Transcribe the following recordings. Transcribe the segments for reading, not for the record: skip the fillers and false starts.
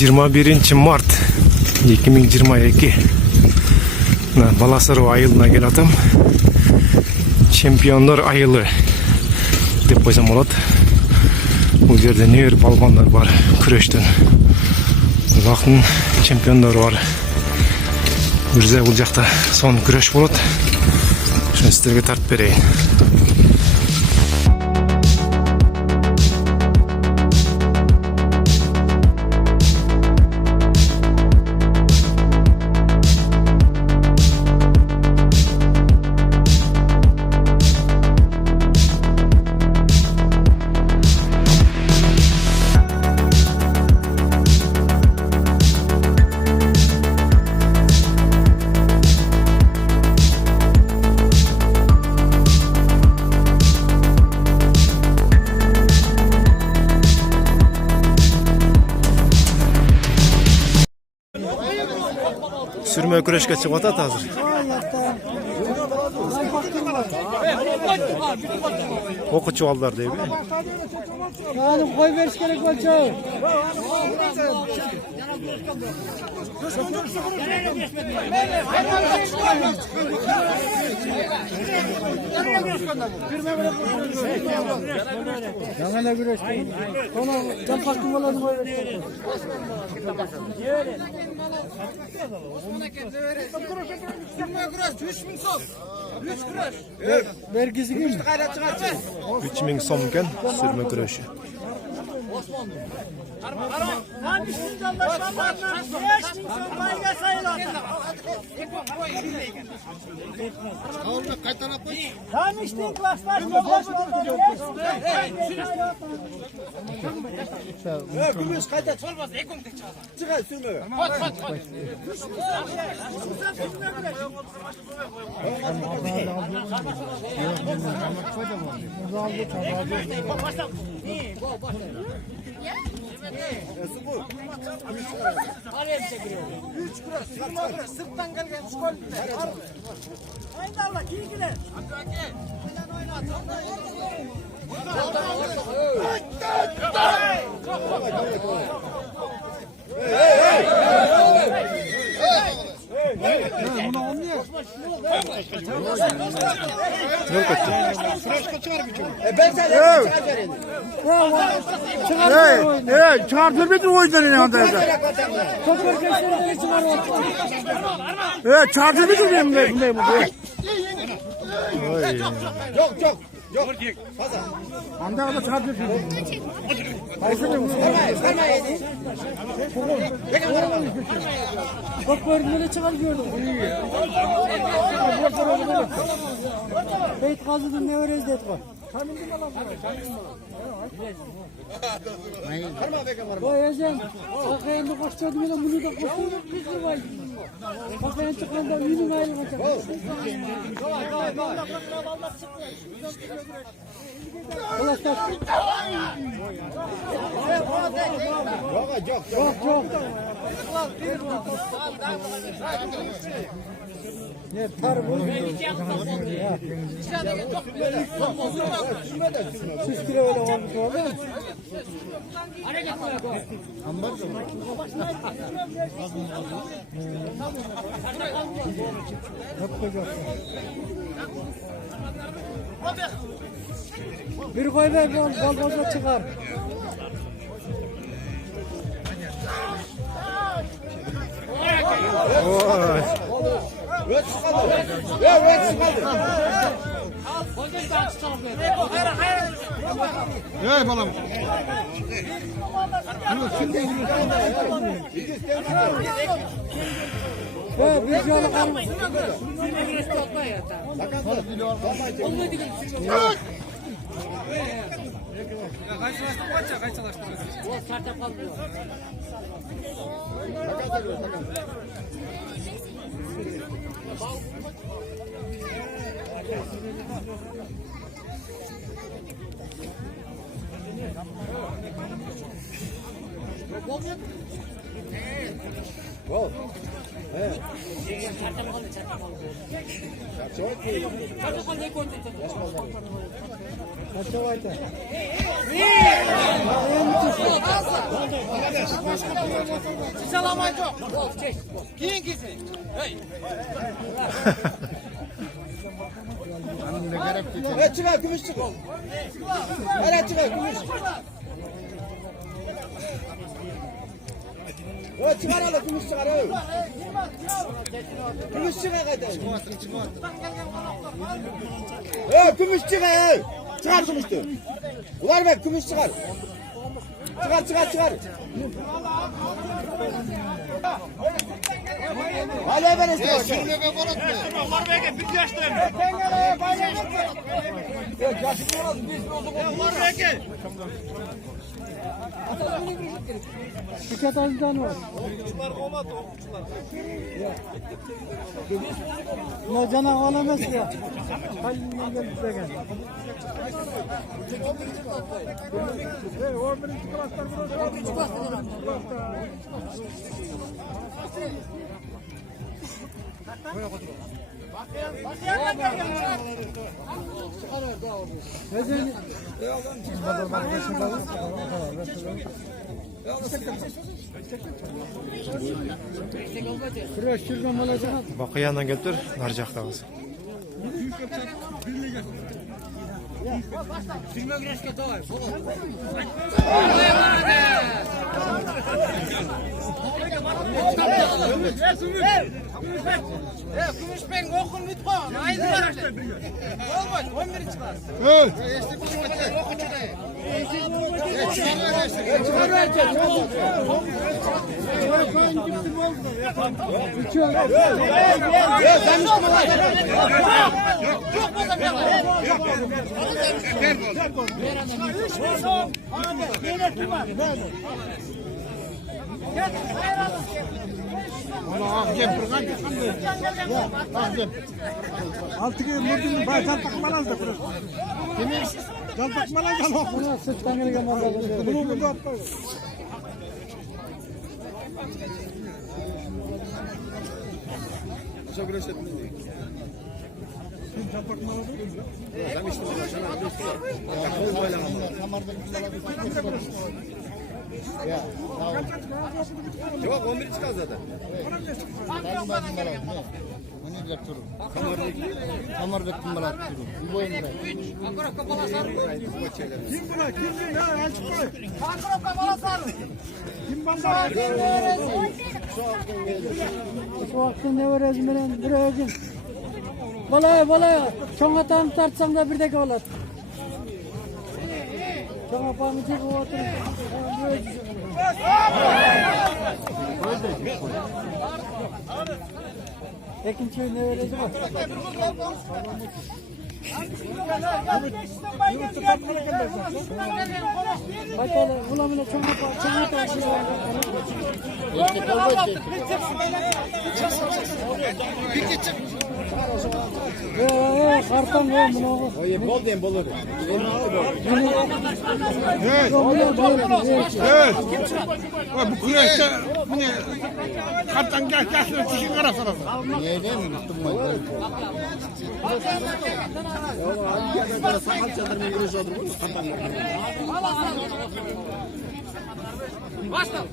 21 Mart 2022 Balasarı ayılına gelatam. Çempiyonlar ayılı dep koysam bolat. Bu yerde ne balbanlar var küreşten. Bakın çempiyonlar var. Güzel olacak da son küreş bolat. Şunu sizlerge tartып bereyim. Sürme küreşke çıkıp atat hazır. Oku çuvallar değil mi? Yani koy veriş gerek var çağır. Yanına güreş. Ona can baktım olanı koy veriş. Vergisi kim? 3000 so'mken sürme küreşi. Sırttan gelgen skol. Haydi Allah kilgiler. Yok etti. Çıkartır bir oyundan yanında. Çok arkadaşlar çıkarıyor. Çıkartır bir oyundan. Yok. Anda da çıkartır. Bak böyle çıkar gördüm. Beyt kazıdım ne öğrez dedi bak. Vay Ezen, bakayım da koşacaktım ya bunu da koşuyorum biz de vay. Bakayım çıkanda yünüm ayrılacak. Ulaştık. Yok. Ne tar bu? Siz kilo öyle olmuş oldu. Bir koy ver bol bol çıkar. Hey balam. Bir yolu kalmış. Kaç Salamayı çok. Giyin gitsin. Hey. Evet çıkar gümüş çıkar. Evet çıkar gümüş. Evet çıkar hala gümüş çıkar. Gümüş çıkar hadi. Evet gümüş çıkar. Çıkar gümüştü. Ular bek gümüş çıkar. Çıkar. Hala ben istiyorum. Var belki bir yaştayım. Var belki. Şirket azından var. Ne cana olamaz ya. Halinden gelip de gel. Kuraş şuradan alacağım. Bakı yandan geldir, narcaktağız. Gümüş ben okul lütfen. Haydi var. Olmaz. 11 çıkar. Evet. Altı gün murdun bazen takmalaz da burası. Kimi? Can takmalaz da yok. Buna sırttan gelgen vallahi. Bunu burada atma. Çok güneş ettim. Can takmalaz da. Ben işte Yok 11 çıkar zaten. Kamar bektim bana tuttu. Bu oyunda. Kim buna? Kim ya? El çıkar. Kim bana? Şu vaktin ne var ezmelen buraya gel. Balaya. Çoğun atağını tartsam da bir dakika olur. Çoğun atağını çek o atını. Ekinci ne vereceğim? Bakalım ulamına çoğun atağını. Kartan ya bunu. Bol diyeyim bol olur. Evet. Evet. Bu güneşte bu ne? Kaptan gel kişi kara sarasa. Niye değil mi? Tuttum ben. Başla.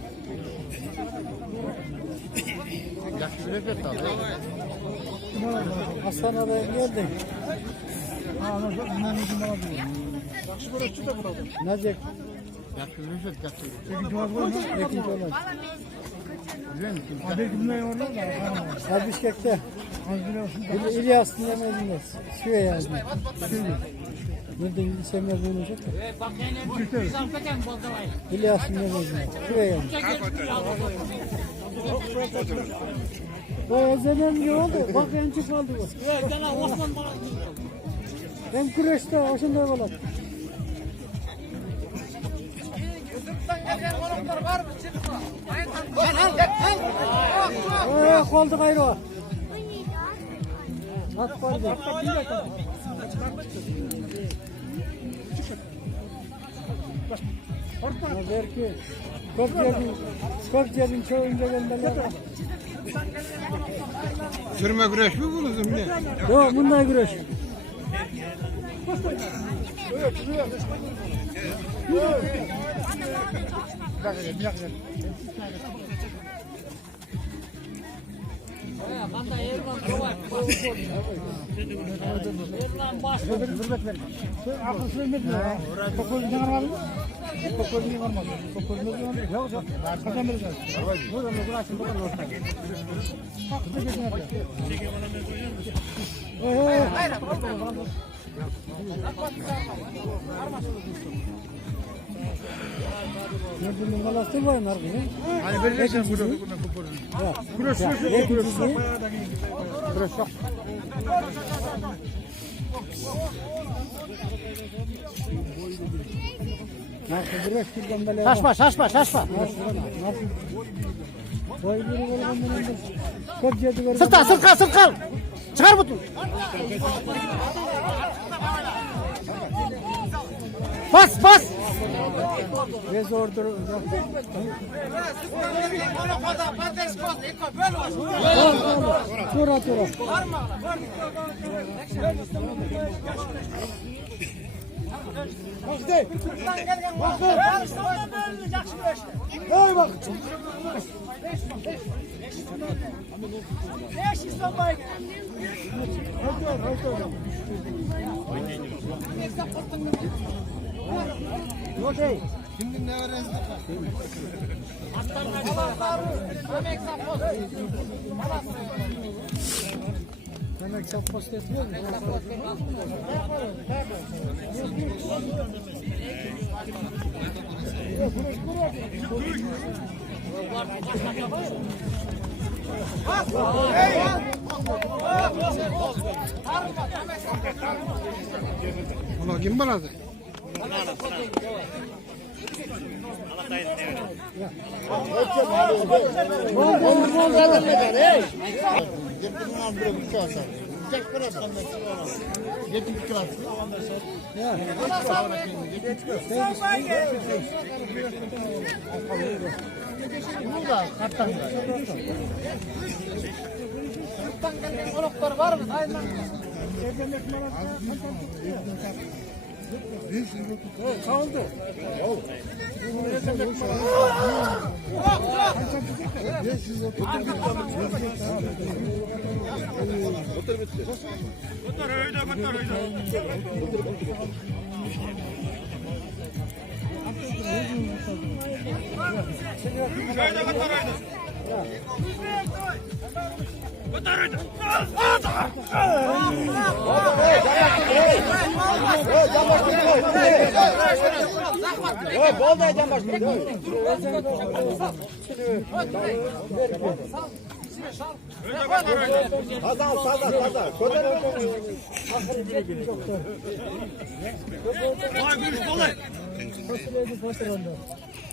Hastaneye geldim. Necek? İkinci olan. Bişkek'te. İlyas'ın demezinde. Şuraya yazdım. Nerede İlse mezun olacak da? İlyas'ın demezinde. Şuraya yazdım. Bu ezeden ne oldu? Bak en çok oldu bu. Hem küreşte hoşunda olan. Koldu gayrı o. At vardı. Belki Köpçe'nin çoğunca gönderler. Sürme güreş mi bulundun ne? Yok bunda güreş. Erman baş. Akıl söylemedi mi? Kokol ne var mı? Kokol ne var mı? Kokol ne var mı? Yok yok. Kaçan vereceğiz. Buradan da bıraksın. Buradan da olsun. Bak bir de geçin hadi. Ne bunun lastik var mı arkadaşlar? Hani vereceksin burada kokol. Kuruş kuruş. Şaşma. Sırt kal. Çıkar bunu. Bas. Ne zordur. Tura. Oy bak. Şimdi ne öğrendik? Demek sappost etmiyor mu? Ulan kim baradı? Kaldı.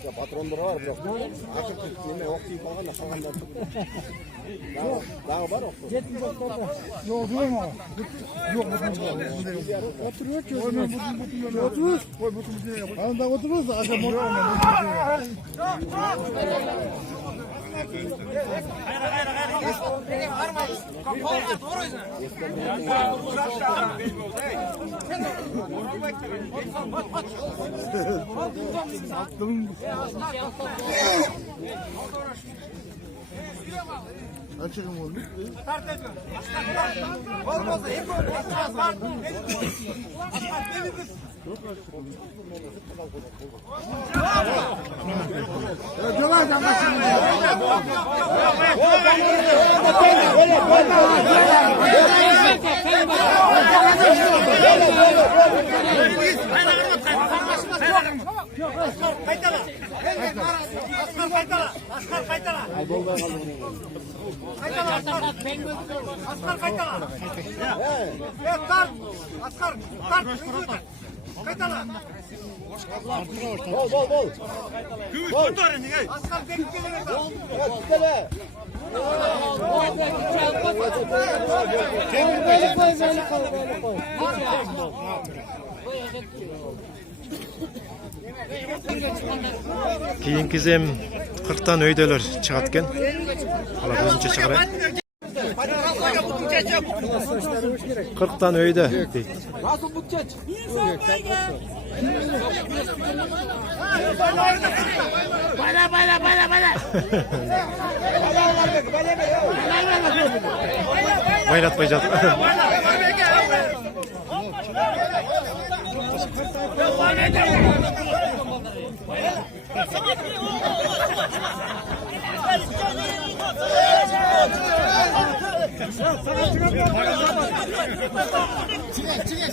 Ya patronlar var bırak. Açık yine okuyup falan da falan da. Daha var o. Yok durma. Yok oturuyor ki. Oturur. Koy butun. Anda oturursa akşam Açıkım oldu. Keyinki zem 40'tan öydeler çıgatken. Hala özünçe çıgaray. 40'tan öyde deydi. Nasıl bu Bayratmay жатып.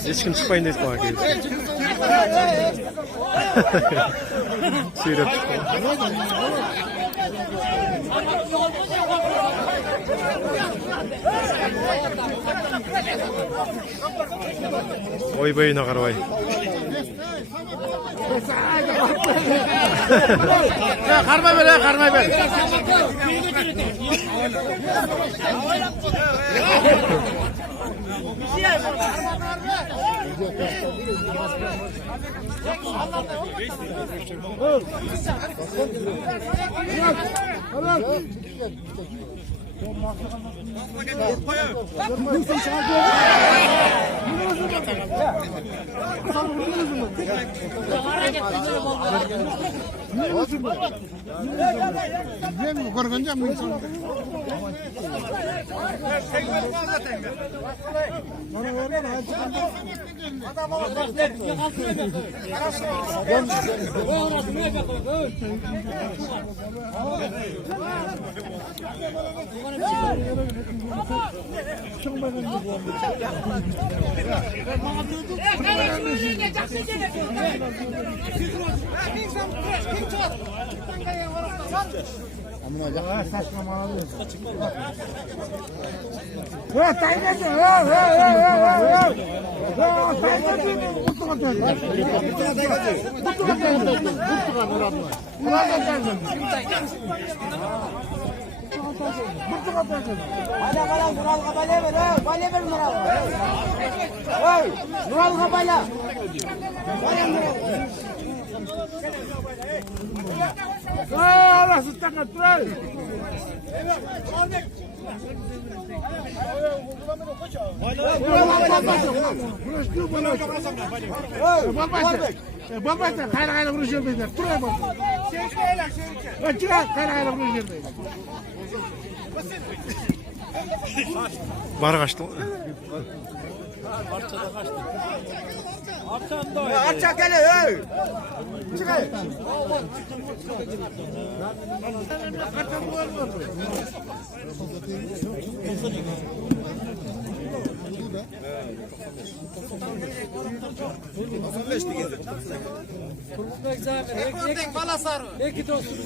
Ешкім шықпайын дейді маған келіп. Сүйреп шықпай. Ойбайына қарабай. Қармай бер, қармай бер. Bari kaçtı. Arça geliyor. Çıkar. Tek bala sarı. Eki dostum.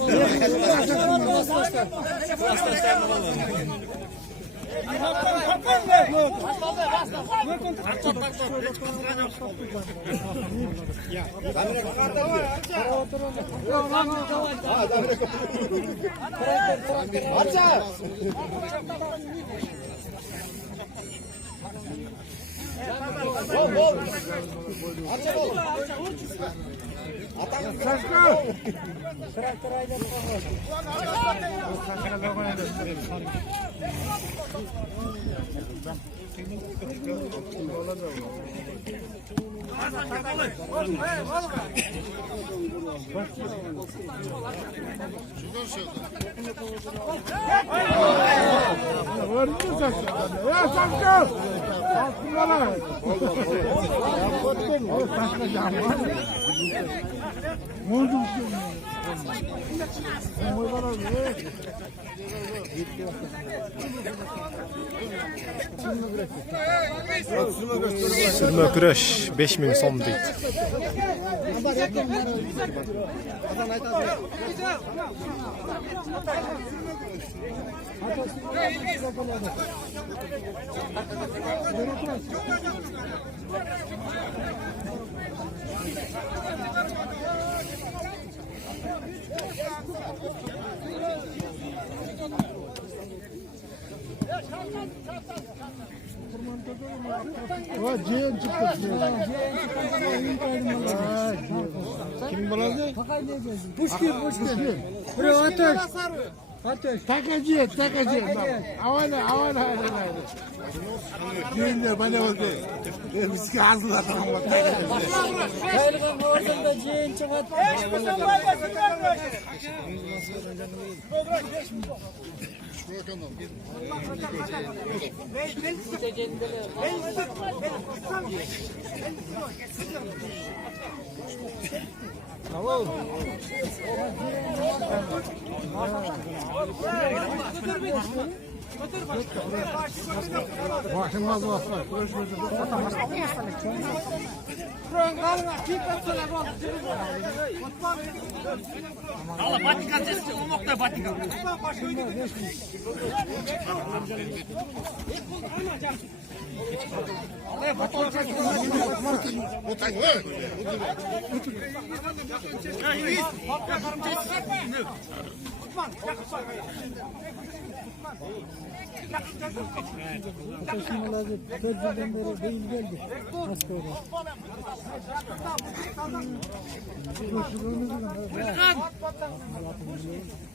Sürme güreş 5000 so'm deydi. Pushkin. Biroq Ateş. Tekeci. Aman. Düğünler bana oldu. Bizi ağzına tamamla tekeci. Kayırgan ortada ciğen çıkart. Başımaz olsun. Allah Vatikan sesi, o nokta Vatikan. Taşımaları 4 yıldan beri değil geldi. Hasta oldu.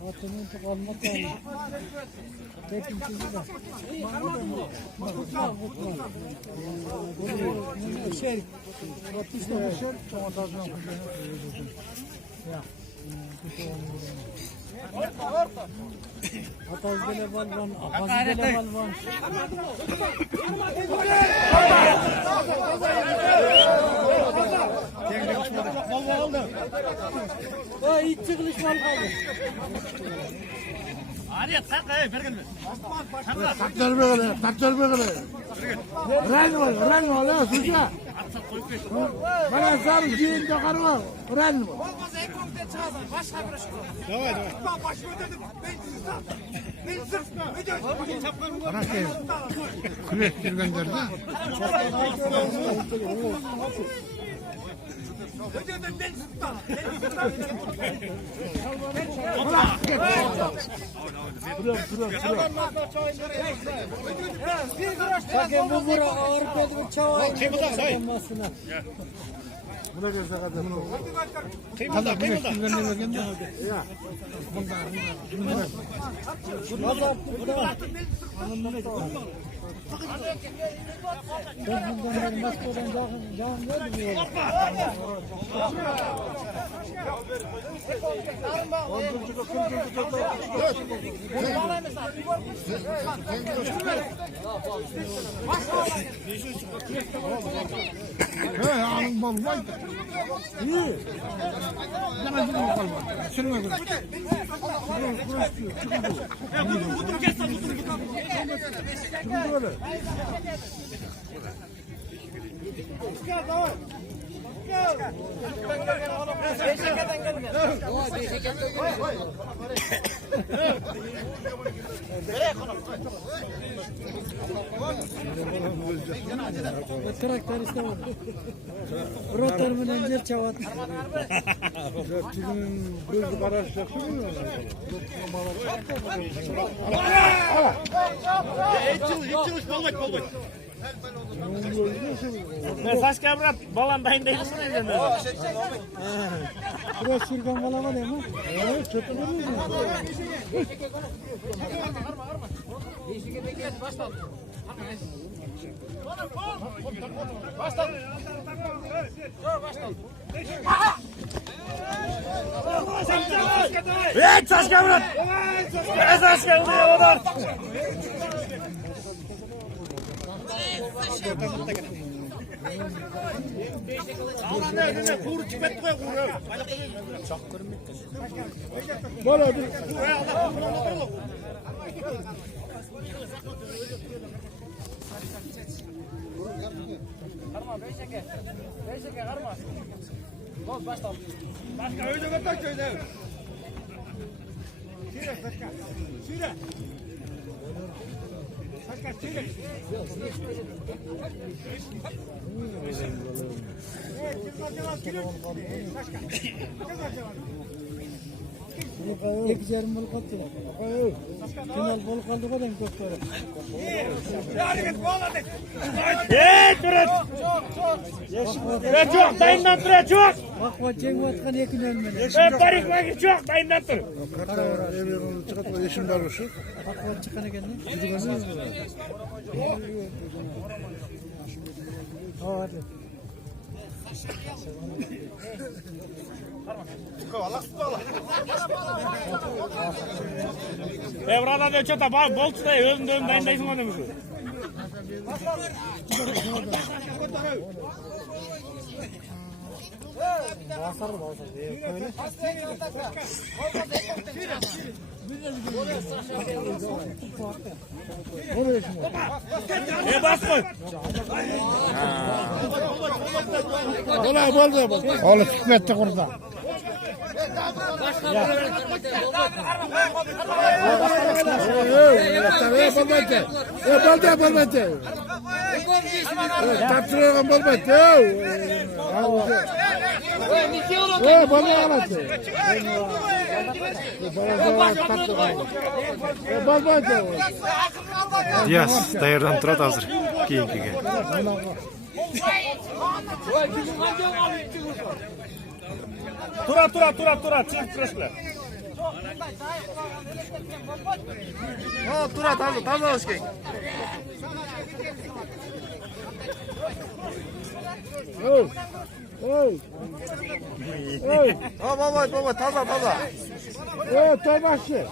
Atının çok almak lazım. Hepimizi de. Şey, batışta bir şey, çoğunlukla ya. Atazgele balvan, Atazgele balvan. O hiç çıkılış mal kaldı. Araya tak vergin mi? Taktör böyle. Ren var ya suca. Bana sarı giyin çıkarma. Ren mi? Bana şey, küreş gönderdi. Bakın bu bura ağır pedir çavayın. Kıyımda. Buna göre kadar bunu. Kıyımda. Ya. Pazar burada. Ben bundan beri Moskova'dan can verdim yolu. He, ağın bol var. İyi. Bana gidin bakalım. Şunu göre. Çıkın böyle. Traktör işte o. Rotarımın önce çavat. Çıkın gözü kararacak. Hiç bolboy. Ben saç kavrat balandayım değil mi? Burası sürgan bala var ya mı? Evet, çok önemli. Evet saç kavrat. Evet saç kavrat. Böyle bir. Başka öyle götür köyde. 2,5 bol kaldı. Final bol kaldı kadar çok para. Turat. Turat çok, dayından Turat çok. Bak o Cengiz Han 2 ölmedi. Parik vakit çok, dayından Turat. Eşim var şu. Bak o çıkana geldi. Hadi. Evrada da çota bol tutay, özün dön dayındaysın onu demiş. Basma. Olay oldu. Oğlum hikmetli kurda. Balbette. Taptırıyorum balbette. Diyas dayardan Turat hazır. Keyinkiga. Turat, çift kırışlar. Turat taze hoş geldin. Baba taze. Toybaşı.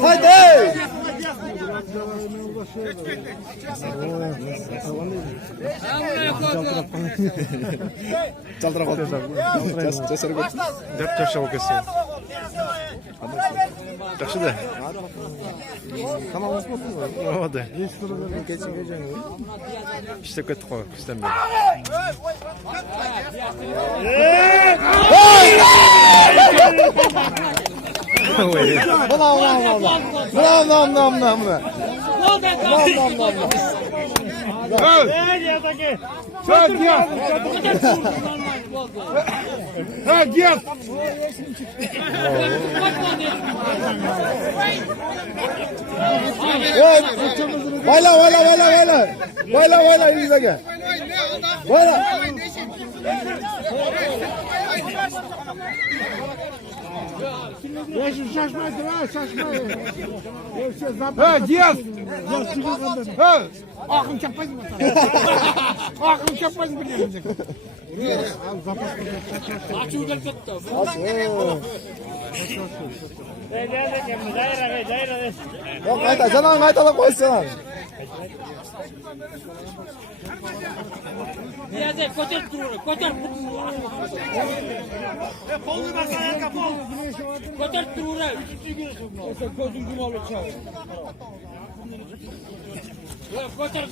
Haydi. Çaldırak oldu. Cesur götür. Dört yaşa o kesin. Yaxşı da. Tamam olsun. Hadi. İşte kötü koy. İstemiyorum. Bayla elinize. Bayla. Şaşmaydı ha şaşmaydı. Ha Diyaz. Ha. Akın çapayız mı? Akın çapayız mı diyecek? Yok kayta koysana. Niyazi koçer durur. Koçer durur. Gözün kim olur çağır. Koçer.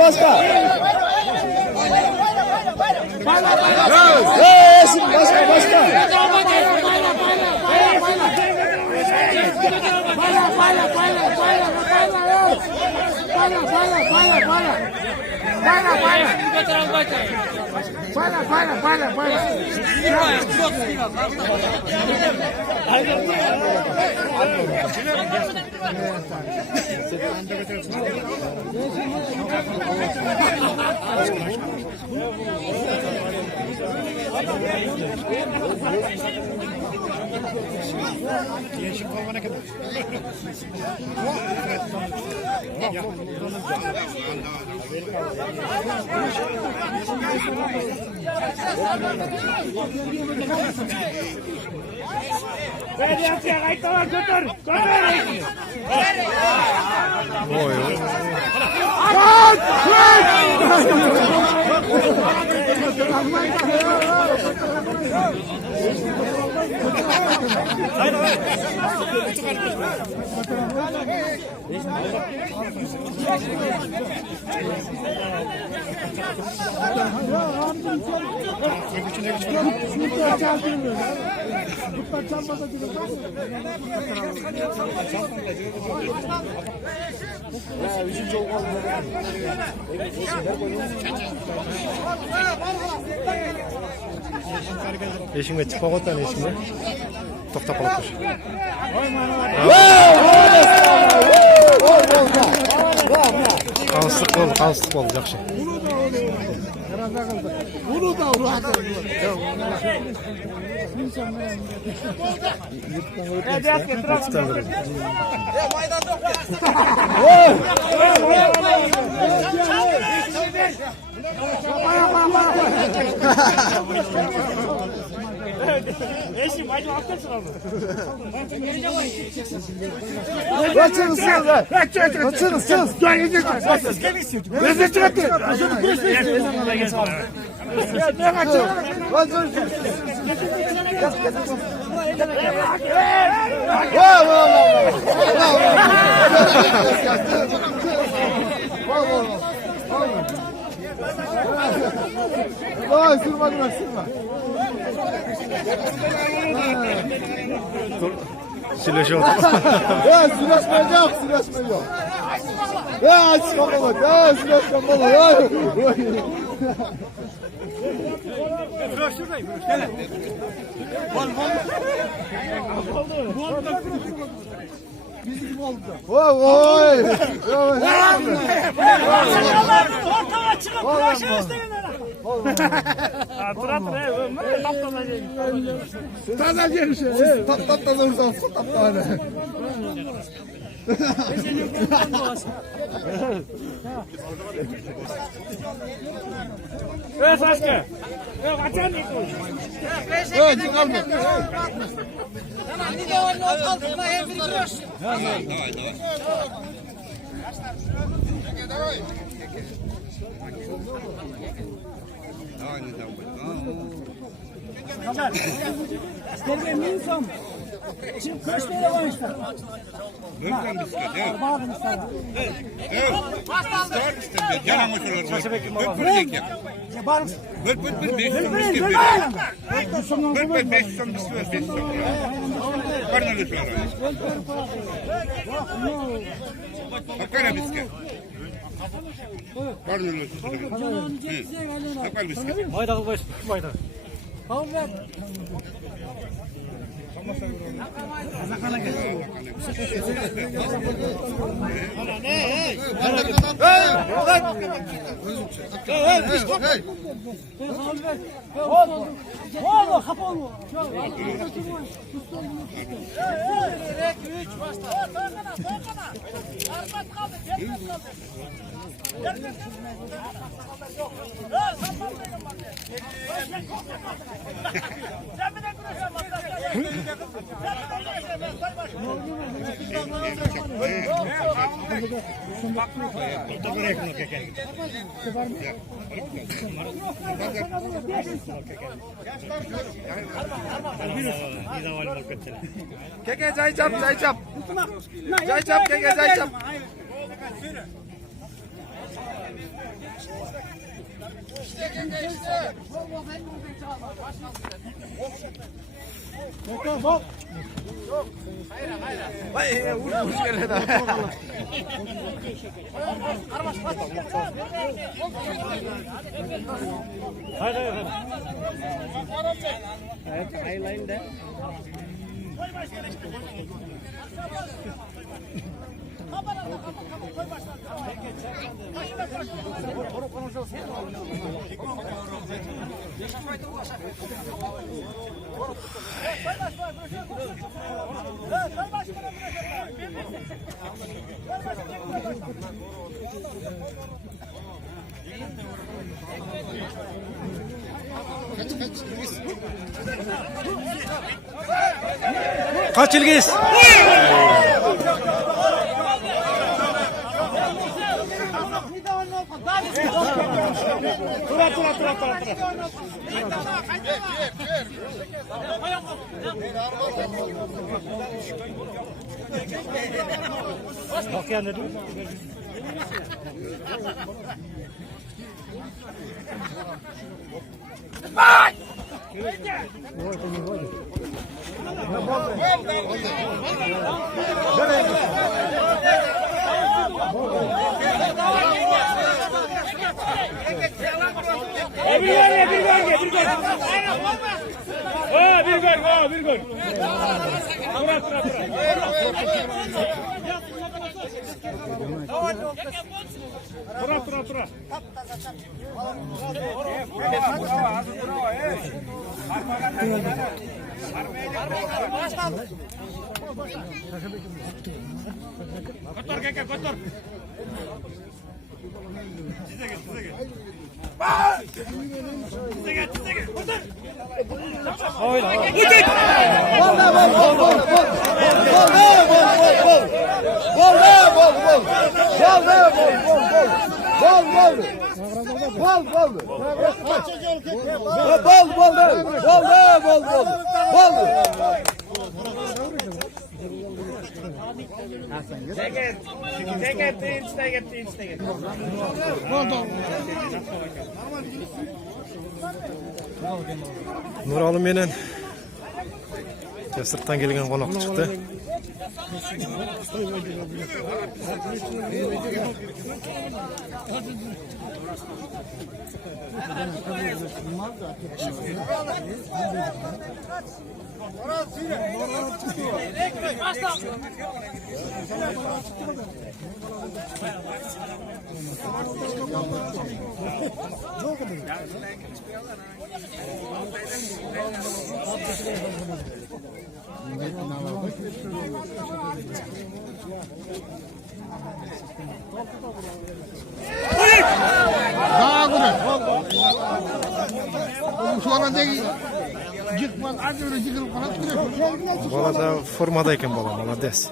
Başka. Değişik kalmana kadar. Hadi yapıyor, kayıtlar götür. Götür. Oy. Eşimle çıkmak otan eşimle. Toktap kalıp dur. Kalıstık oldu, yaxşı. Bunu da uğradı. YouTube'dan verelim. Eşim, hadi haftasın abi. Kaçınız siz lan. Kaçınız siz. Rezil çıkarttı. Ne kaçın? Vay sürme dur sürme. Sileşi oldu. Ya süreçme yok süreçme yok. Ya çıkma bak ya süreçme baba ya. Vay vay. Ortaya çıkıp uğraşıyoruz deyin. Taza gelmiş. Tap taza vursan tap tane. Evet Saşka. Evet açan ne koy? Evet çıkalım. Tamam, bir de onu kaldırma hem bir groş. Gelme minsam. Şimdi kaç lira var işte? Lütfen bisiklet, evet. Bağırın sana. Evet. Yalan uçurur. Öpürecek ya. Bağırın. Böl 500 bisiklet ver. Böl 500 bisiklet ver. 500 Karnı lütfen. Hakkara bisiklet. Karnı lütfen. Hakkara bisiklet. Hayda kılbaş. Hayda. Oğlum kapalı. Keke çay çap. Çay çap keke çay çap. Vay vurmuş gene de. Evet, haylayın da. Kaç İlgiz? Bak yani dur. Bir gol. Tura. Kotor. Nurali menen sırttan kelgen konak çıktı. Bola da formadayken bola, молодец.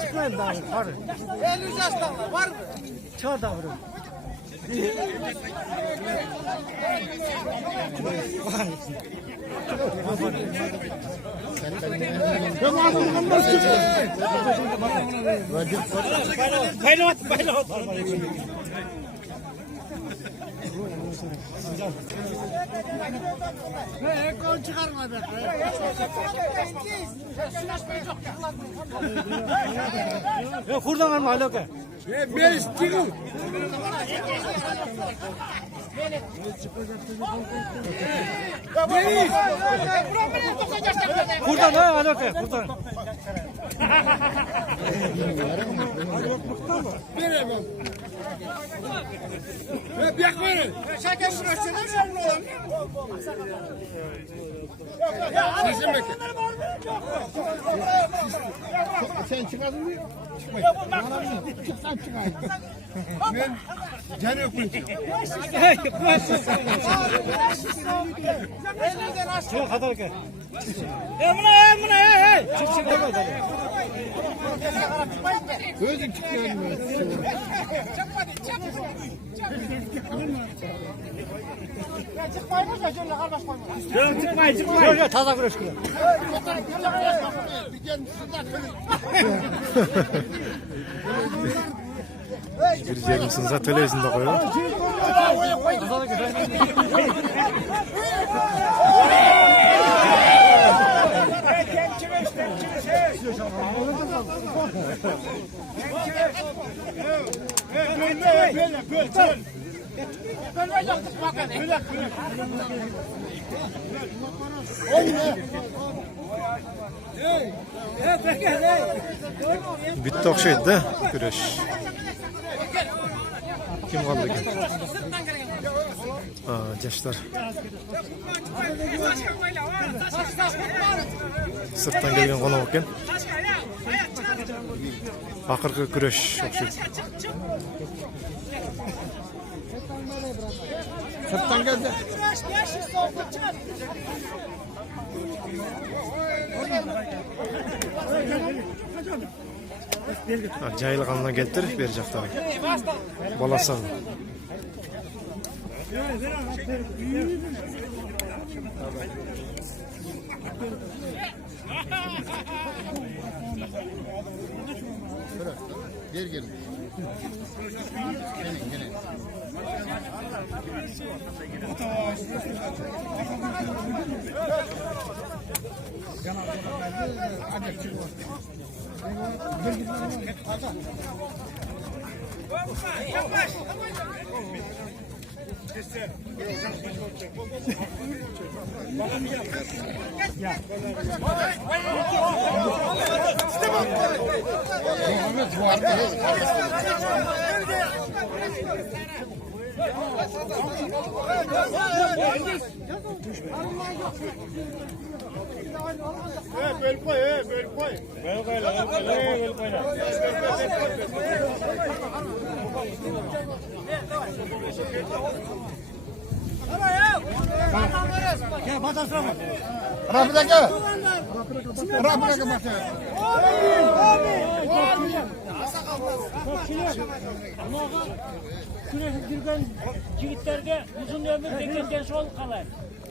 Çıkmayın daha. Hadi. 50 yaşlarında var mı? Çağır da vurun. Baylat. Ekon çıkarma be. Kurdan alma alaka. Kurdan alaka. Kurdan. Şeker sürüyorsun. Sen çıkardın mı? Çıksan çıkardın. Ben can yok mu? Çok hadi ki. Gözüm çıkıyor. Çıkmayın. Yok taza güreş kılın. Bir yerimsiniz televizyonda koyuyor. Bitti okşaydı da güreş. Kim kaldı ki? Gençler. Sırttan gelgen konak ekan. Akırkı güreş okşaydı. Sırttan geldi. Jayılğanına keltirip berjakta. Balasa. Gel gel. Rapidaka. Rapidaka başla. Güreşip yürgen jigitlerge uzun ömür bekenden sol kalar.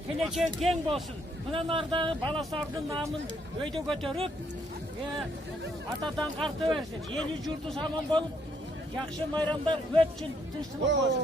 Kelece keng bolsun. Mına nardağı balasardın namın öyde götürüp atadan kartı versin. Yeni jurdu saman bolup yakşı bayramlar ötçün tınçılık bolsun.